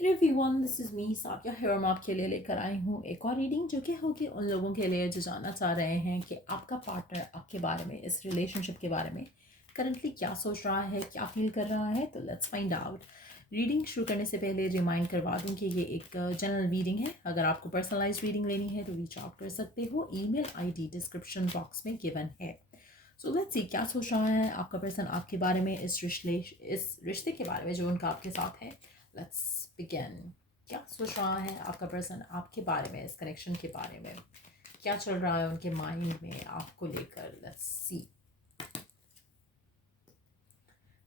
Hello everyone, this is me Saikia here. मैं आपके लिए लेकर आई हूँ एक और रीडिंग जो कि होगी उन लोगों के लिए जो जानना चाह रहे हैं कि आपका पार्टनर आपके बारे में, इस रिलेशनशिप के बारे में करंटली क्या सोच रहा है, क्या फील कर रहा है। तो लेट्स फाइंड आउट। रीडिंग शुरू करने से पहले रिमाइंड करवा दूँ कि ये एक जनरल रीडिंग है। अगर आपको पर्सनलाइज रीडिंग लेनी है तो रीच आउट कर सकते हो। ईमेल आईडी डिस्क्रिप्शन बॉक्स में गिवन है। सो लेट्स सी क्या सोच रहा है आपका पर्सन आपके बारे में, इस रिश्ते के बारे में जो उनका आपके साथ है। Let's begin. क्या सोच रहा है आपका पर्सन आपके बारे में, इस कनेक्शन के बारे में? क्या चल रहा है उनके माइंड में आपको लेकर? Let's see.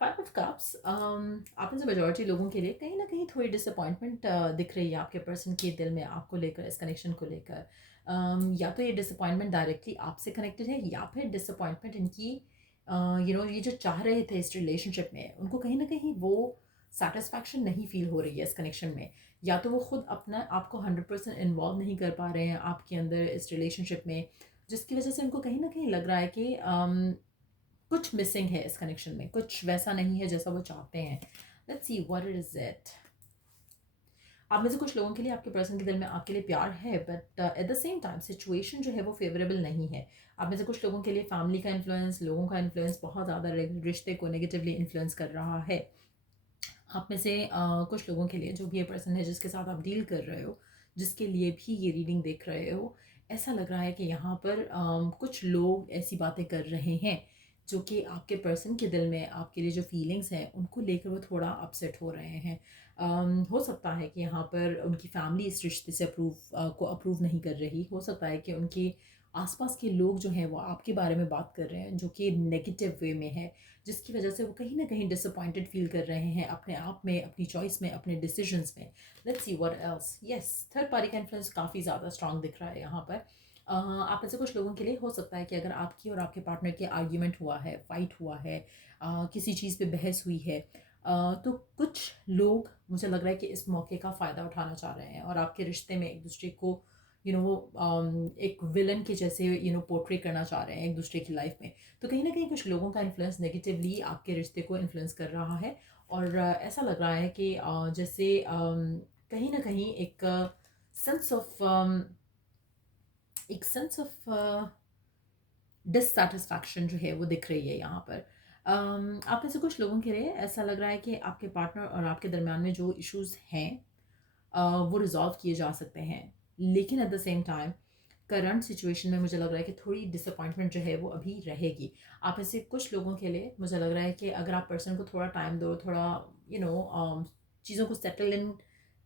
Five of cups. आप में से मेजोरिटी लोगों के लिए कहीं ना कहीं थोड़ी डिसअपॉइंटमेंट दिख रही है आपके पर्सन के दिल में आपको लेकर, इस कनेक्शन को लेकर। या तो ये डिसअपॉइंटमेंट डायरेक्टली आपसे कनेक्टेड है, या फिर डिसअपॉइंटमेंट इनकी ये जो चाह रहे थे इस रिलेशनशिप में, उनको कहीं ना कहीं वो सेटिस्फैक्शन नहीं फील हो रही है इस कनेक्शन में। या तो वो खुद अपना आपको 100% इन्वॉल्व नहीं कर पा रहे हैं आपके अंदर इस रिलेशनशिप में, जिसकी वजह से उनको कहीं ना कहीं लग रहा है कि कुछ मिसिंग है इस कनेक्शन में, कुछ वैसा नहीं है जैसा वो चाहते हैं। Let's see what is it. आप में से कुछ लोगों के लिए आपके पर्सन के दिल में आपके लिए प्यार है, but at the same time situation जो है वो फेवरेबल नहीं है। आप में से कुछ लोगों के लिए फैमिली का इन्फ्लुएंस, लोगों का इन्फ्लुएंस बहुत ज़्यादा रिश्ते को नेगेटिवली इन्फ्लुएंस कर रहा है। आप में से कुछ लोगों के लिए जो भी ये पर्सन है जिसके साथ आप डील कर रहे हो, जिसके लिए भी ये रीडिंग देख रहे हो, ऐसा लग रहा है कि यहाँ पर कुछ लोग ऐसी बातें कर रहे हैं जो कि आपके पर्सन के दिल में आपके लिए जो फीलिंग्स हैं उनको लेकर वो थोड़ा अपसेट हो रहे हैं। हो सकता है कि यहाँ पर उनकी फैमिली इस रिश्ते से को अप्रूव नहीं कर रही। हो सकता है कि उनके आसपास के लोग जो हैं वो आपके बारे में बात कर रहे हैं जो कि नेगेटिव वे में है, जिसकी वजह से वो कहीं ना कहीं डिसअपॉइंटेड फील कर रहे हैं अपने आप में, अपनी चॉइस में, अपने डिसीजंस में। Let's see what else. Yes, third party का इन्फ्लुएंस काफ़ी ज़्यादा स्ट्रांग दिख रहा है यहाँ पर। आप में से कुछ लोगों के लिए हो सकता है कि अगर आपकी और आपके पार्टनर के आर्ग्यूमेंट हुआ है, फाइट हुआ है, किसी चीज़ पे बहस हुई है, तो कुछ लोग, मुझे लग रहा है कि इस मौके का फ़ायदा उठाना चाह रहे हैं और आपके रिश्ते में एक दूसरे को एक विलन के जैसे पोर्ट्रे करना चाह रहे हैं एक दूसरे की लाइफ में। तो कहीं ना कहीं कुछ लोगों का इन्फ्लुएंस नेगेटिवली आपके रिश्ते को इन्फ्लुएंस कर रहा है। और ऐसा लग रहा है कि जैसे कहीं ना कहीं एक सेंस ऑफ डिससेटिस्फैक्शन जो है वो दिख रही है यहाँ पर। आप में से कुछ लोगों के लिए ऐसा लग रहा है कि आपके पार्टनर और आपके दरमियान में जो इश्यूज हैं वो रिजॉल्व किए जा सकते हैं, लेकिन at the same time current situation में मुझे लग रहा है कि थोड़ी डिसअपॉइंटमेंट जो है वो अभी रहेगी। आप में से कुछ लोगों के लिए मुझे लग रहा है कि अगर आप पर्सन को थोड़ा टाइम दो, थोड़ा चीज़ों को सेटल इन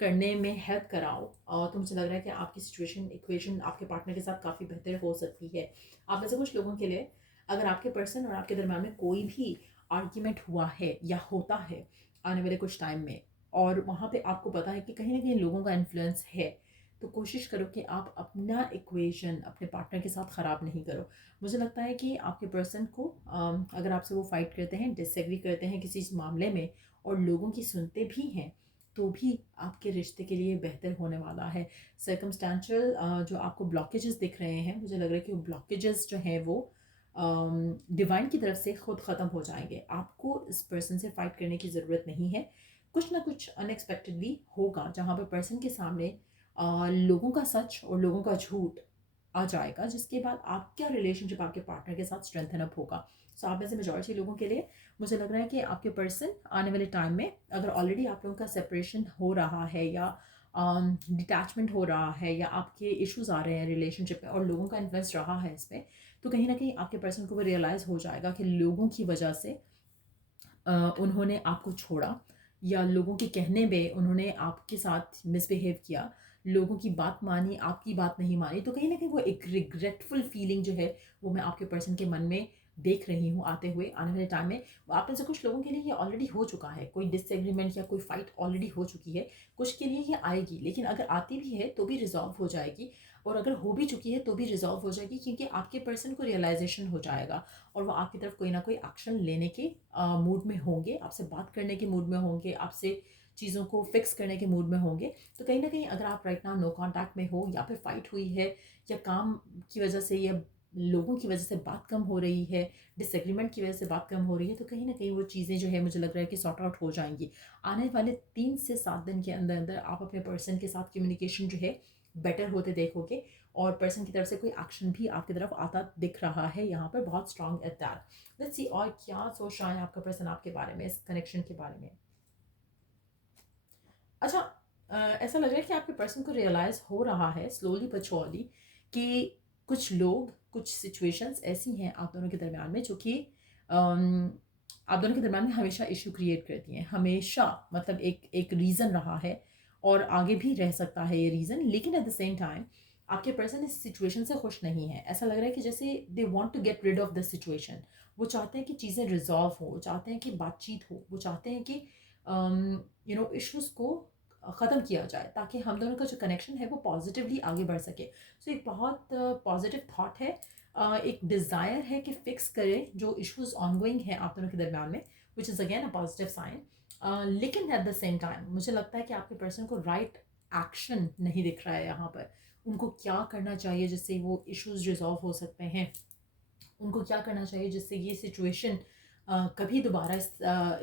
करने में हेल्प कराओ, तो मुझे लग रहा है कि आपकी सिचुएशन इक्वेशन आपके पार्टनर के साथ काफ़ी बेहतर हो सकती है। आप में से कुछ लोगों के लिए अगर आपके पर्सन और आपके दरम्यान में कोई भी आर्ग्यूमेंट हुआ है या होता है आने वाले कुछ टाइम में, और वहाँ पे आपको पता है कि कहीं ना कहीं लोगों का इन्फ्लुएंस है, तो कोशिश करो कि आप अपना इक्वेशन अपने पार्टनर के साथ ख़राब नहीं करो। मुझे लगता है कि आपके पर्सन को अगर आपसे वो फाइट करते हैं, डिसएग्री करते हैं किसी मामले में, और लोगों की सुनते भी हैं, तो भी आपके रिश्ते के लिए बेहतर होने वाला है। सर्कमस्टेंशियल जो आपको ब्लॉकेजेस दिख रहे हैं, मुझे लग रहा है कि वो ब्लॉकेजेस जो हैं वो डिवाइन की तरफ से खुद ख़त्म हो जाएंगे। आपको इस पर्सन से फाइट करने की ज़रूरत नहीं है। कुछ ना कुछ अनएक्सपेक्टेडली होगा जहाँ पर पर्सन के सामने लोगों का सच और लोगों का झूठ आ जाएगा, जिसके बाद आपका रिलेशनशिप आपके पार्टनर के साथ स्ट्रेंथन अप होगा। सो आप में से मेजॉरिटी लोगों के लिए मुझे लग रहा है कि आपके पर्सन आने वाले टाइम में, अगर ऑलरेडी आप लोगों का सेपरेशन हो रहा है या डिटैचमेंट हो रहा है या आपके इश्यूज आ रहे हैं रिलेशनशिप में और लोगों का इन्फ्लुएंस रहा है इसमें, तो कहीं ना कहीं आपके पर्सन को वो रियलाइज़ हो जाएगा कि लोगों की वजह से उन्होंने आपको छोड़ा, या लोगों के कहने पे उन्होंने आपके साथ मिसबिहेव किया, लोगों की बात मानी, आपकी बात नहीं मानी, तो कहीं ना कहीं वो एक रिग्रेटफुल फीलिंग जो है वो मैं आपके पर्सन के मन में देख रही हूँ आते हुए आने वाले टाइम में। आप में से कुछ लोगों के लिए ये ऑलरेडी हो चुका है, कोई डिसएग्रीमेंट या कोई फाइट ऑलरेडी हो चुकी है। कुछ के लिए ये आएगी, लेकिन अगर आती भी है तो भी रिजॉल्व हो जाएगी, और अगर हो भी चुकी है तो भी रिजॉल्व हो जाएगी, क्योंकि आपके पर्सन को रियलाइजेशन हो जाएगा और वो आपकी तरफ कोई ना कोई एक्शन लेने के मूड में होंगे, आपसे बात करने के मूड में होंगे, आपसे चीज़ों को फिक्स करने के मूड में होंगे। तो कहीं ना कहीं अगर आप राइट नाउ नो कांटेक्ट में हो, या फिर फाइट हुई है, या काम की वजह से, या लोगों की वजह से बात कम हो रही है, डिसएग्रीमेंट की वजह से बात कम हो रही है, तो कहीं न कहीं वो चीज़ें जो है मुझे लग रहा है कि सॉर्ट आउट हो जाएँगी। आने वाले 3 से 7 दिन के अंदर-अंदर आप अपने पर्सन के साथ कम्युनिकेशन जो है बेटर होते देखोगे और पर्सन की तरफ से कोई एक्शन भी आपकी तरफ आता दिख रहा है यहाँ पर बहुत strong at that. Let's see और क्या सोच रहा है आपका पर्सन आपके बारे में, इस कनेक्शन के बारे में। अच्छा, ऐसा लग रहा है कि आपके पर्सन को रियलाइज़ हो रहा है स्लोली बट श्योरली कि कुछ लोग, कुछ सिचुएशंस ऐसी हैं आप दोनों के दरमियान में जो कि अम, आप दोनों के दरमियान में हमेशा इश्यू क्रिएट करती हैं। हमेशा मतलब एक एक रीज़न रहा है और आगे भी रह सकता है ये रीज़न, लेकिन एट द सेम टाइम आपके पर्सन इस सिचुएशन से खुश नहीं है। ऐसा लग रहा है कि जैसे they want to get rid of this situation. वो चाहते हैं कि चीज़ें रिज़ॉल्व हो, वो चाहते हैं कि बातचीत हो, वो चाहते हैं कि इश्यूज़ को ख़त्म किया जाए ताकि हम दोनों का जो कनेक्शन है वो पॉजिटिवली आगे बढ़ सके। सो एक बहुत पॉजिटिव थॉट है, एक डिज़ायर है कि फ़िक्स करें जो इश्यूज़ ऑनगोइंग हैं आप दोनों के दरमियान में, which is again a positive sign. लेकिन एट द सेम टाइम मुझे लगता है कि आपके पर्सन को राइट एक्शन नहीं दिख रहा है यहाँ पर। उनको क्या करना चाहिए जिससे वो इश्यूज़ रिज़ॉल्व हो सकते हैं, उनको क्या करना चाहिए जिससे ये सिचुएशन कभी दोबारा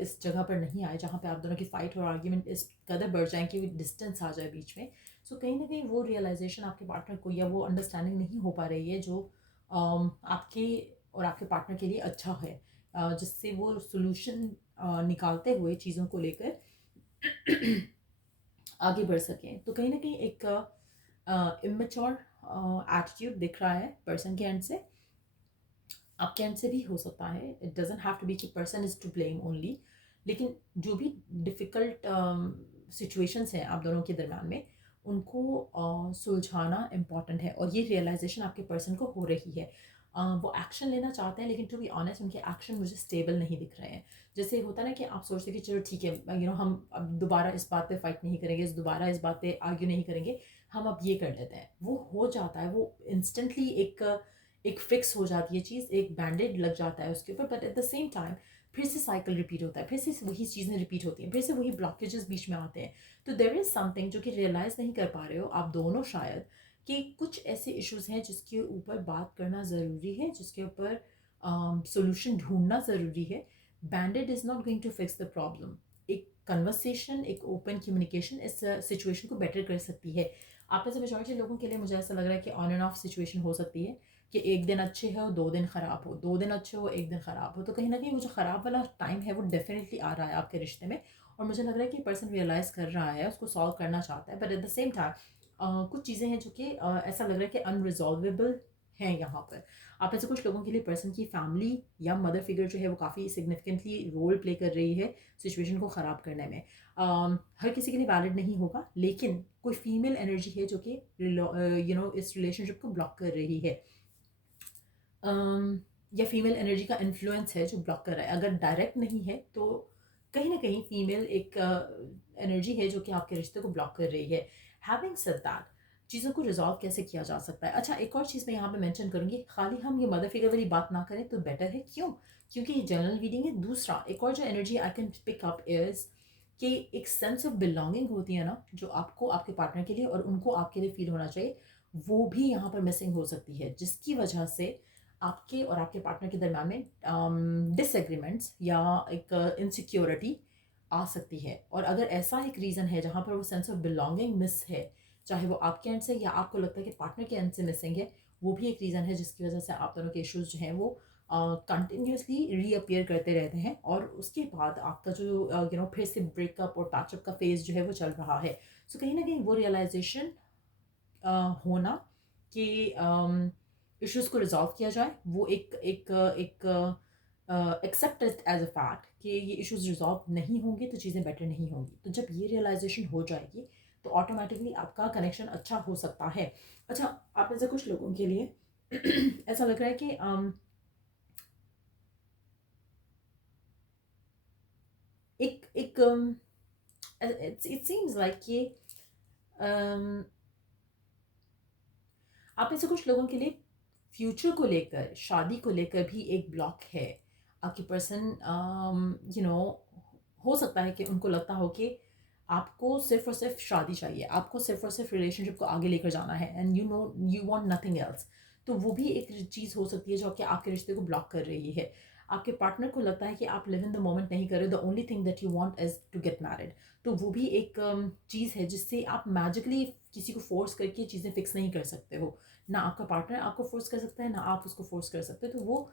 इस जगह पर नहीं आए जहाँ पे आप दोनों की फ़ाइट और आर्ग्यूमेंट इस कदर बढ़ जाए कि डिस्टेंस आ जाए बीच में। सो कहीं न कहीं वो रियलाइज़ेशन आपके पार्टनर को या वो अंडरस्टैंडिंग नहीं हो पा रही है जो आपके और आपके पार्टनर के लिए अच्छा है, जिससे वो सॉल्यूशन निकालते हुए चीज़ों को लेकर आगे बढ़ सकें। तो कहीं न कहीं एक इमैच्योर एटीट्यूड दिख रहा है पर्सन के एंड से, आपके एंड से भी हो सकता है। It doesn't have to be कि person is to blame only, लेकिन जो भी डिफ़िकल्ट सिचुएशंस हैं आप दोनों के दरमियान में, उनको सुलझाना इम्पॉर्टेंट है और ये रियलाइज़ेशन आपके पर्सन को हो रही है। वो एक्शन लेना चाहते हैं लेकिन टू बी ऑनेस्ट उनके एक्शन मुझे स्टेबल नहीं दिख रहे हैं। जैसे होता है ना कि आप सोचते हैं कि चलो ठीक है, हम अब दोबारा इस बात पे फाइट नहीं करेंगे, दोबारा इस बात पे आर्ग्यू नहीं करेंगे, हम अब ये कर लेते हैं। वो हो जाता है, वो इंस्टेंटली एक फिक्स हो जाती है चीज़, एक बैंडेड लग जाता है उसके ऊपर, but at the same time फिर से साइकिल रिपीट होता है, फिर से वही चीज़ें रिपीट होती हैं, फिर से वही ब्लॉकेजेस बीच में आते हैं। तो देयर इज़ समथिंग जो कि रियलाइज़ नहीं कर पा रहे हो आप दोनों शायद, कि कुछ ऐसे इश्यूज़ हैं जिसके ऊपर बात करना ज़रूरी है, जिसके ऊपर सॉल्यूशन ढूँढना ज़रूरी है। Bandaid is not going to fix the problem. एक कन्वर्सेशन, एक ओपन कम्युनिकेशन इस सिचुएशन को बेटर कर सकती है। आप में से मेजॉरिटी लोगों के लिए मुझे ऐसा लग रहा है कि ऑन एंड ऑफ सिचुएशन हो सकती है कि 1 दिन अच्छे हो, 2 दिन ख़राब हो, 2 दिन अच्छे हो, 1 दिन ख़राब हो। तो कहीं न कहीं वो जो ख़राब वाला टाइम है वो डेफ़िनिटली आ रहा है आपके रिश्ते में और मुझे लग रहा है कि पर्सन रियलाइज़ कर रहा है, उसको सॉल्व करना चाहता है। But at the same time कुछ चीज़ें हैं जो कि ऐसा लग रहा है कि अनरिज़ॉल्वेबल हैं यहाँ पर। आप में से कुछ लोगों के लिए पर्सन की फैमिली या मदर फिगर जो है वो काफ़ी सिग्निफिकेंटली रोल प्ले कर रही है सिचुएशन को ख़राब करने में। हर किसी के लिए वैलिड नहीं होगा, लेकिन कोई फीमेल एनर्जी है जो कि इस रिलेशनशिप को ब्लॉक कर रही है। या फीमेल एनर्जी का इन्फ्लुएंस है जो ब्लॉक कर रहा है। अगर डायरेक्ट नहीं है तो कहीं न कहीं फीमेल एक एनर्जी है जो कि आपके रिश्ते को ब्लॉक कर रही है। हैविंग सेड दैट, चीज़ों को रिज़ॉल्व कैसे किया जा सकता है? अच्छा, एक और चीज़ मैं यहाँ पे मेंशन करूँगी, खाली हम ये मदर फिगर वाली बात ना करें तो बेटर है। क्यों? क्योंकि ये जनरल रीडिंग है। दूसरा एक और जो energy I can pick up is कि एक सेंस ऑफ बिलॉन्गिंग होती है ना, जो आपको आपके पार्टनर के लिए और उनको आपके लिए फ़ील होना चाहिए, वो भी यहाँ पर मिसिंग हो सकती है। जिसकी वजह से आपके और आपके पार्टनर के दरम्यान में डिसएग्रीमेंट्स या एक इनसिक्योरिटी आ सकती है। और अगर ऐसा एक रीज़न है जहाँ पर वो सेंस ऑफ बिलोंगिंग मिस है, चाहे वो आपके एंड से या आपको लगता है कि पार्टनर के एंड से मिसिंग है, वो भी एक रीज़न है जिसकी वजह से आप दोनों के इश्यूज़ जो हैं वो कंटिन्यूअसली रीअपीयर करते रहते हैं और उसके बाद आपका जो फिर से ब्रेकअप और पैचअप का फेज़ जो है वो चल रहा है। सो कहीं न कहीं वो रियलाइज़ेशन होना कि इश्यूज़ को रिज़ॉल्व किया जाए, वो एक accept it as a fact कि ये इश्यूज़ रिज़ॉल्व नहीं होंगे तो चीज़ें बेटर नहीं होंगी। तो जब ये रियलाइज़ेशन हो जाएगी तो ऑटोमैटिकली आपका कनेक्शन अच्छा हो सकता है। अच्छा, आप में से कुछ लोगों के लिए ऐसा लग रहा है कि एक एक इट सीम्स लाइक कि अम आप में से कुछ लोगों के लिए फ्यूचर को लेकर, शादी को लेकर भी एक ब्लॉक है। आपकी पर्सन हो सकता है कि उनको लगता हो कि आपको सिर्फ़ और सिर्फ़ शादी चाहिए, आपको सिर्फ़ और सिर्फ़ रिलेशनशिप को आगे लेकर जाना है and you want nothing else. तो वो भी एक चीज़ हो सकती है जो कि आपके रिश्ते को ब्लॉक कर रही है। आपके पार्टनर को लगता है कि आप लिव इन द मोमेंट नहीं कर रहे, the only thing that you want is to get married. तो वो भी एक चीज़ है जिससे आप मैजिकली किसी को फ़ोर्स करके चीज़ें फ़िक्स नहीं कर सकते हो। ना आपका पार्टनर आपको फ़ोर्स कर सकता है, ना आप उसको फ़ोर्स कर सकते हो। तो वो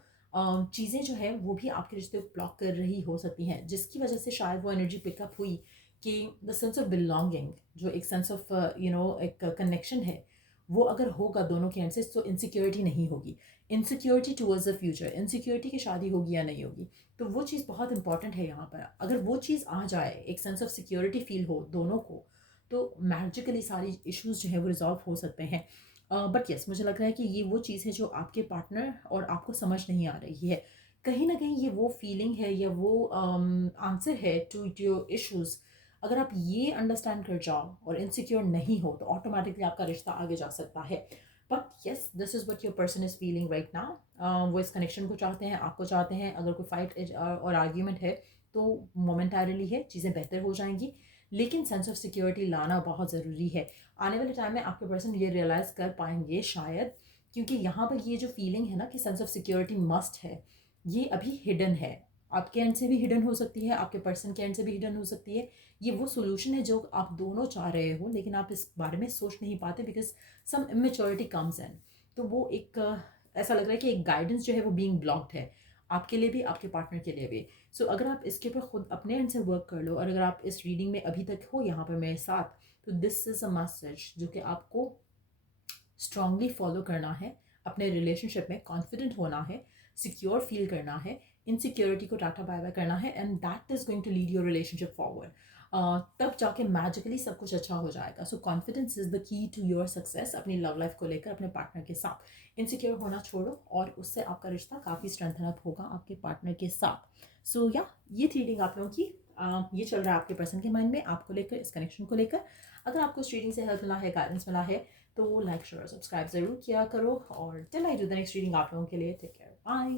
चीज़ें जो है वो भी आपके रिश्ते को ब्लॉक कर रही हो सकती हैं, जिसकी वजह से शायद वो एनर्जी पिकअप हुई कि द सेंस ऑफ बिलॉन्गिंग, जो एक सेंस ऑफ एक कनेक्शन है, वो अगर होगा दोनों के एंड से, तो इनसिक्योरिटी नहीं होगी। Insecurity towards the future, insecurity की शादी होगी या नहीं होगी, तो वो चीज़ बहुत इंपॉर्टेंट है यहाँ पर। अगर वो चीज़ आ जाए, एक सेंस ऑफ सिक्योरिटी फील हो दोनों को, तो मैजिकली सारी इश्यूज जो है वो रिजॉल्व हो सकते हैं। बट यस, मुझे लग रहा है कि ये वो चीज़ है जो आपके पार्टनर और आपको समझ नहीं आ रही है। कहीं ना कहीं ये वो फीलिंग है या वो आंसर है टू योर इश्यूज। अगर आप ये अंडरस्टैंड कर जाओ और इनसिक्योर नहीं हो, तो ऑटोमेटिकली आपका रिश्ता आगे जा सकता है। But yes, this is what your person is feeling right now. वो इस कनेक्शन को चाहते हैं, आपको चाहते हैं। अगर कोई फाइट और आर्ग्यूमेंट है तो मोमेंटारली है, चीज़ें बेहतर हो जाएंगी, लेकिन सेंस ऑफ सिक्योरिटी लाना बहुत ज़रूरी है। आने वाले टाइम में आपके पर्सन ये रियलाइज़ कर पाएंगे शायद, क्योंकि यहाँ पर ये जो फीलिंग है ना कि सेंस ऑफ सिक्योरिटी मस्ट है, ये अभी हिडन है। आपके एंड से भी हिडन हो सकती है, आपके पर्सन के एंड से भी हिडन हो सकती है। ये वो सॉल्यूशन है जो आप दोनों चाह रहे हो, लेकिन आप इस बारे में सोच नहीं पाते because some immaturity comes in. तो वो एक ऐसा लग रहा है कि एक गाइडेंस जो है वो बीइंग ब्लॉक्ड है, आपके लिए भी, आपके पार्टनर के लिए भी। सो अगर आप इसके ऊपर खुद अपने एंड से वर्क कर लो, और अगर आप इस रीडिंग में अभी तक हो यहाँ पर मेरे साथ, तो दिस इज़ अ मैसेज जो कि आपको स्ट्रांगली फॉलो करना है। अपने रिलेशनशिप में कॉन्फिडेंट होना है, सिक्योर फील करना है, इनसिक्योरिटी को टाटा बाय बाय करना है, and that is going to lead your relationship forward. तब जाके मैजिकली सब कुछ अच्छा हो जाएगा। So confidence is the key to your success अपनी लव लाइफ को लेकर, अपने पार्टनर के साथ। इनसिक्योर होना छोड़ो, और उससे आपका रिश्ता काफ़ी स्ट्रेंथन अप होगा आपके पार्टनर के साथ। सो या, ये थी रीडिंग आप लोगों की। ये चल रहा है आपके पर्सन के माइंड में, आपको लेकर, इस कनेक्शन को लेकर। अगर आपको इस रीडिंग से हेल्प मिला है, गाइडेंस मिला है, तो लाइक शेयर और सब्सक्राइब ज़रूर किया करो। और till I do the next reading आप लोगों के लिए, टेक केयर, बाय।